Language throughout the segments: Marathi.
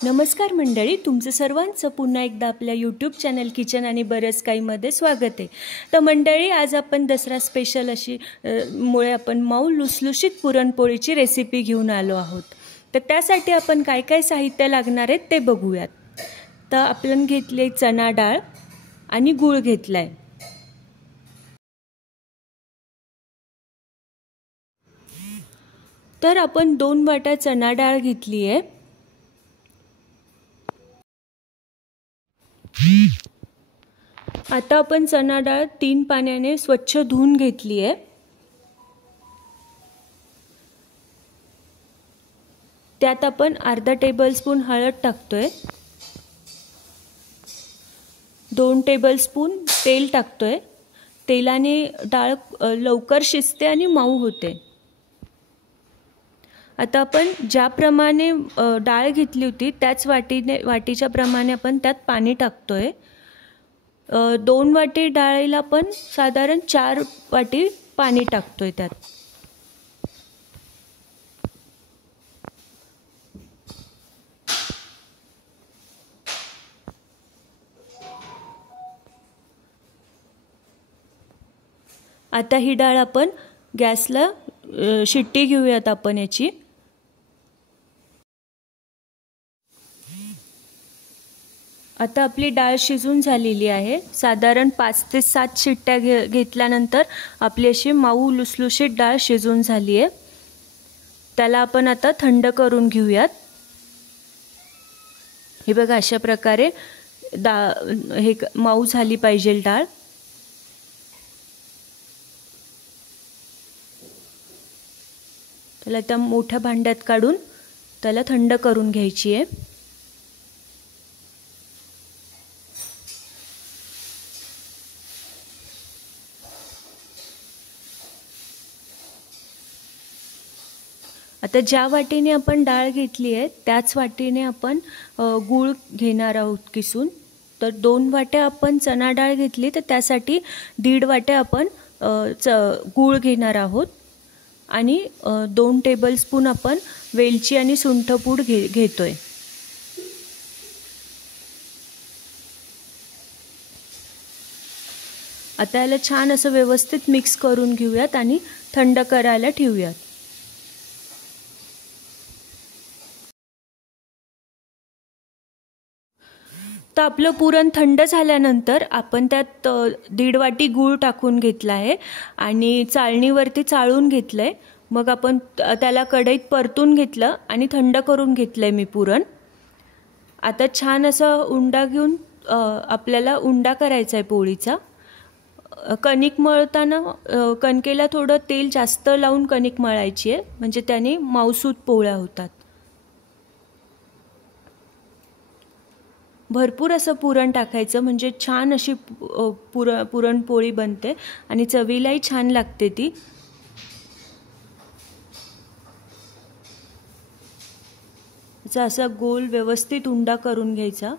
नमस्कार मंडळी, तुमचं सर्वांचं पुन्हा एकदा आपल्या यूट्यूब चॅनल किचन आणि बरंच काहीमध्ये स्वागत आहे. तर मंडळी, आज आपण दसरा स्पेशल अशी मुळे आपण मऊ लुसलुशीत पुरणपोळीची रेसिपी घेऊन आलो आहोत. तर त्यासाठी आपण काय काय साहित्य लागणार आहेत ते बघूयात. तर आपण घेतले चणा डाळ आणि गूळ घेतलाय. तर आपण 2 वाट्या चणा डाळ घेतली आहे. आता आपण चणा डाळ 3 पाण्याने स्वच्छ धुवून घेतली आहे. त्यात आपण अर्धा टेबलस्पून हळद टाकतोय, 2 टेबलस्पून तेल टाकतोय. तेलाने डाळ लवकर शिजते आणि मऊ होते. आता आपण ज्याप्रमाणे डाळ घेतली होती त्याच वाटीच्या प्रमाणे आपण त्यात पाणी टाकतोय. 2 वाटी डाळीला आपण साधारण 4 वाटी पाणी टाकतोय त्यात. आता ही डाळ आपण गॅसला शिट्टी घेऊयात आपण याची. आता आपली डाळ शिजून झालेली आहे. साधारण 5 ते 7 शिट्ट्या घेतल्यानंतर आपली अशी मऊ लुसलुशीत डाळ शिजून झाली आहे. त्याला आपण आता थंड करून घेऊयात. हे बघा, अशा प्रकारे हे मऊ झाली पाहिजे डाळ. त्याला त्या मोठ्या भांड्यात काढून त्याला थंड करून घ्यायची आहे. आता ज्या वाटीने आपण डाळ घेतली आहे त्याच वाटीने आपण गूळ घेणार आहोत किसून. तर 2 वाट्या आपण चणा डाळ घेतली, तर त्यासाठी 1.5 वाट्या आपण गूळ घेणार आहोत. आणि 2 टेबलस्पून आपण वेलची आणि सुंठपूड घेतोय. आता याला छान असं व्यवस्थित मिक्स करून घेऊयात आणि थंड करायला ठेवूयात. तर आपलं पुरण थंड झाल्यानंतर आपण त्यात 1.5 वाटी गूळ टाकून घेतला आहे आणि चाळणीवरती चाळून घेतलं आहे. मग आपण त्याला कढईत परतून घेतलं आणि थंड करून घेतलं आहे मी पुरण. आता छान असा उंडा घेऊन आपल्याला उंडा करायचा आहे पोळीचा. कणिक मळताना कणकेला थोडं तेल जास्त लावून कणिक मळायची आहे, म्हणजे त्याने मऊसूत पोळ्या होतात. भरपूर असं पुरण टाकायचं, म्हणजे छान अशी पुरणपोळी बनते आणि चवीलाही छान लागते ती. याचा असा गोल व्यवस्थित उंडा करून घ्यायचा.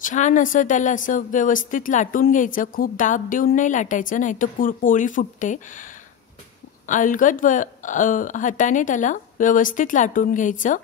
छान असं त्याला असं व्यवस्थित लाटून घ्यायचं. खूप दाब देऊन नाही लाटायचं, नाही तर पोळी फुटते. अलगद हाताने त्याला व्यवस्थित लाटून घ्यायचं.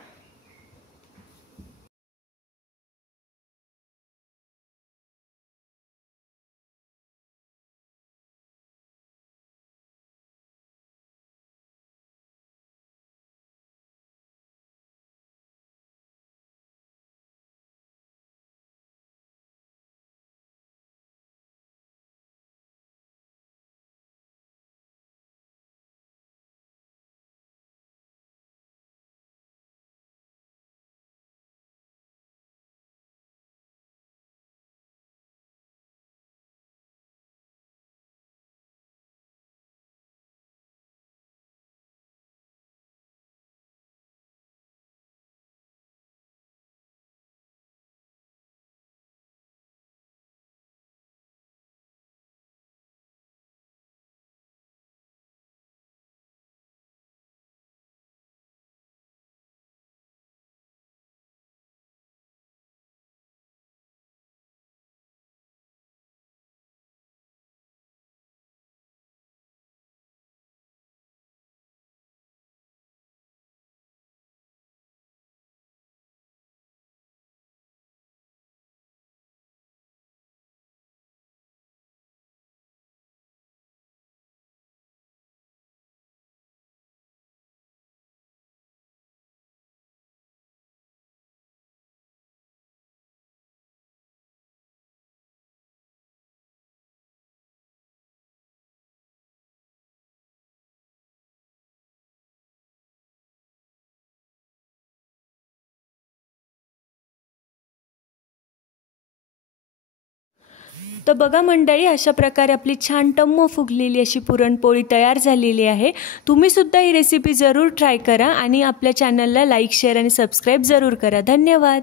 तर बघा मंडळी, अशा प्रकारे आपली छान टम्म फुगलेली अशी पुरणपोळी तयार झालेली आहे। तुम्हीसुद्धा ही रेसिपी जरूर ट्राय करा आणि आपल्या चॅनलला लाईक, शेअर आणि सबस्क्राईब जरूर करा। धन्यवाद।